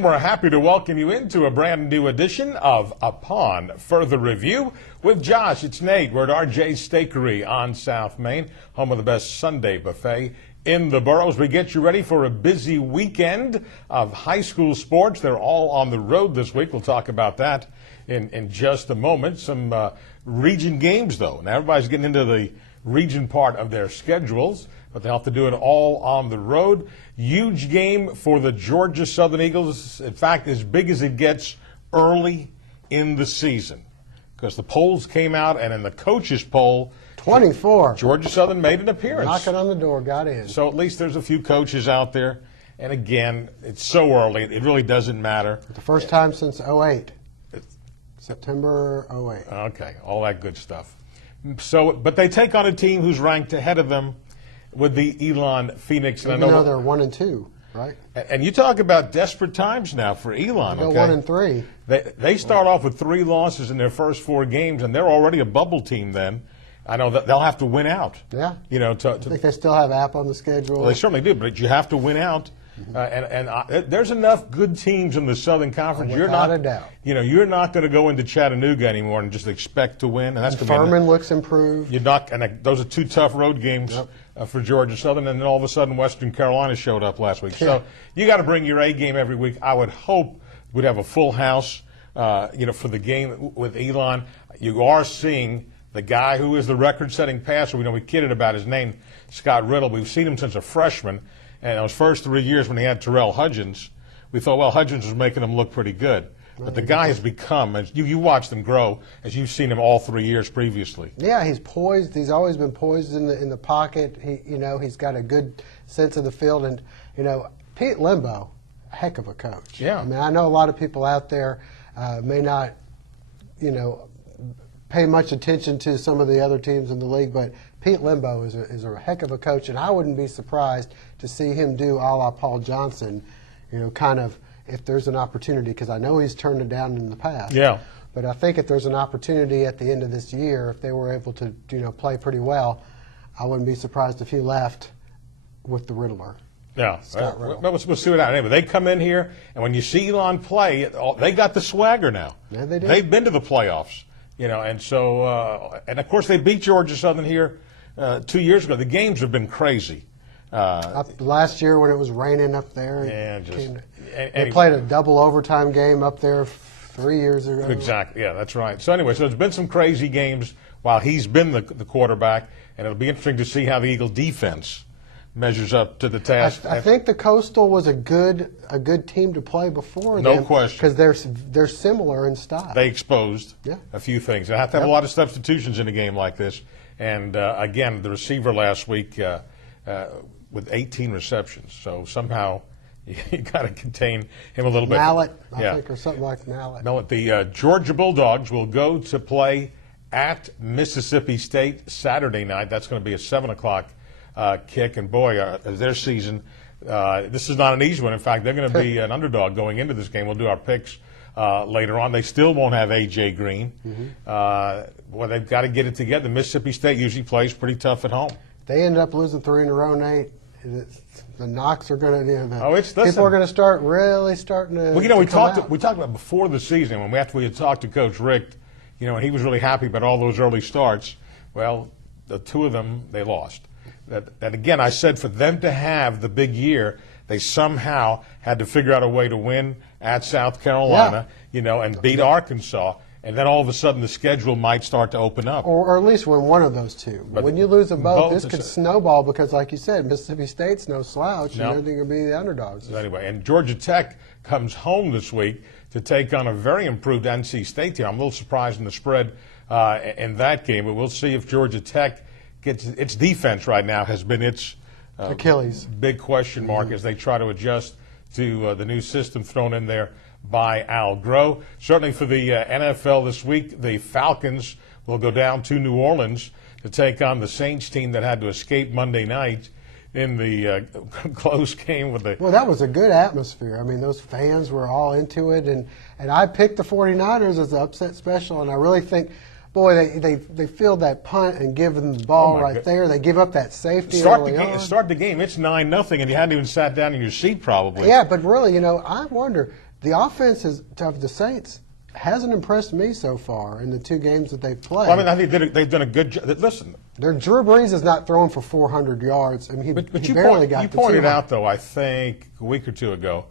We're happy to welcome you into a brand new edition of Upon Further Review with Josh. It's Nate. We're at RJ's Steakery on South Main, home of the best Sunday buffet in the boroughs. We get you ready for a busy weekend of high school sports. They're all on the road this week. We'll talk about that in just a moment. Some region games, though. Now, everybody's getting into the region part of their schedules, but they'll have to do it all on the road. Huge game for the Georgia Southern Eagles. In fact, as big as it gets early in the season, because the polls came out, and in the coaches poll, 24. Georgia Southern made an appearance. Knocking on the door, got in. So at least there's a few coaches out there. And again, it's so early, it really doesn't matter. The first time since 08. September 08. Okay, all that good stuff. So, but they take on a team who's ranked ahead of them with the Elon Phoenix. And I know they're 1-2, right? And you talk about desperate times now for Elon. They'll Okay? go 1-3. They start off with 3 losses in their first 4 games, and they're already a bubble team then. I know that they'll have to win out. Yeah. You know, I think they still have App on the schedule. Well, they certainly do, but you have to win out. There's enough good teams in the Southern Conference. Without a doubt. You know, you're not going to go into Chattanooga anymore and just expect to win. And that's Furman looks improved. You're not, and those are 2 tough road games for Georgia Southern. And then all of a sudden, Western Carolina showed up last week. Yeah. So you got to bring your A game every week. I would hope we'd have a full house, for the game with Elon. You are seeing the guy who is the record-setting passer. We kidded about his name, Scott Riddle. We've seen him since a freshman. And those first 3 years when he had Terrell Hudgens, we thought, well, Hudgens was making him look pretty good. But the guy has become, as you watched him grow, as you've seen him all 3 years previously. Yeah, he's poised. He's always been poised in the pocket. He's got a good sense of the field. And, Pete Limbo, a heck of a coach. Yeah. I mean, I know a lot of people out there may not, pay much attention to some of the other teams in the league, but Pete Limbo is a heck of a coach, and I wouldn't be surprised to see him do a la Paul Johnson, kind of if there's an opportunity, because I know he's turned it down in the past. Yeah. But I think if there's an opportunity at the end of this year, if they were able to, play pretty well, I wouldn't be surprised if he left with the Riddler. Yeah, Scott Riddle. we'll see what happens. Anyway, they come in here, and when you see Elon play, they got the swagger now. Yeah, they do. They've been to the playoffs, and so, and of course they beat Georgia Southern here 2 years ago. The games have been crazy. Last year when it was raining up there, they played a double overtime game up there 3 years ago. Exactly, yeah, that's right. So anyway, there's been some crazy games while he's been the quarterback, and it'll be interesting to see how the Eagle defense measures up to the task. I think the Coastal was a good team to play before. No question, because they're similar in style. They exposed a few things. They have to have a lot of substitutions in a game like this. And again, the receiver last week with 18 receptions. So somehow you got to contain him a little bit. Mallet, I think, or something like Mallet. The Georgia Bulldogs will go to play at Mississippi State Saturday night. That's going to be a 7 o'clock kick. And boy, their season, this is not an easy one. In fact, they're going to be an underdog going into this game. We'll do our picks later on. They still won't have A.J. Green. Well, they've got to get it together. Mississippi State usually plays pretty tough at home. They ended up losing 3 in a row, Nate. The knocks are going to. People are going to start really starting to. Well, we talked about before the season after we had talked to Coach Rick, and he was really happy about all those early starts. Well, the 2 of them they lost. That again, I said for them to have the big year, they somehow had to figure out a way to win at South Carolina, and beat Arkansas. And then all of a sudden the schedule might start to open up. Or at least win one of those 2. But when you lose them both, this could snowball because, like you said, Mississippi State's no slouch. No. And they're going to be the underdogs. So anyway, and Georgia Tech comes home this week to take on a very improved NC State team. I'm a little surprised in the spread in that game, but we'll see if Georgia Tech gets its defense right now has been its Achilles. Big question mark as they try to adjust to the new system thrown in there by Al Groh. Certainly for the NFL this week, the Falcons will go down to New Orleans to take on the Saints team that had to escape Monday night in the close game with the. Well, that was a good atmosphere. I mean, those fans were all into it, and I picked the 49ers as the upset special, and I really think boy, they field that punt and give them the ball right there. They give up that safety early on. Start the game. It's 9-0, and you hadn't even sat down in your seat probably. Yeah, but really, I wonder, the offense of the Saints hasn't impressed me so far in the 2 games that they've played. Well, I think they've done a good job. Listen. Drew Brees is not throwing for 400 yards. I mean, But he barely got you to pointed 200. out, though, I think a week or 2 ago,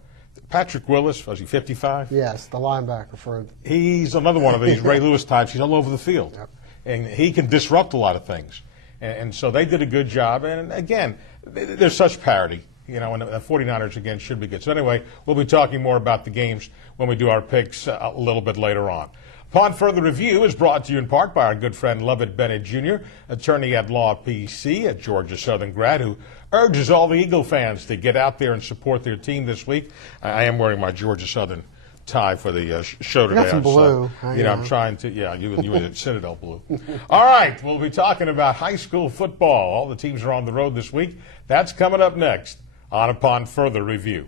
Patrick Willis, was he 55? Yes, the linebacker for. He's another one of these Ray Lewis types. He's all over the field. Yep. And he can disrupt a lot of things. And so they did a good job. And, again, there's such parity. And the 49ers, again, should be good. So, anyway, we'll be talking more about the games when we do our picks a little bit later on. Upon Further Review is brought to you in part by our good friend Lovett Bennett Jr., attorney at law PC, a Georgia Southern grad, who urges all the Eagle fans to get out there and support their team this week. I am wearing my Georgia Southern tie for the show today. You got some blue. I'm trying to, you were the Citadel blue. All right, we'll be talking about high school football. All the teams are on the road this week. That's coming up next on Upon Further Review.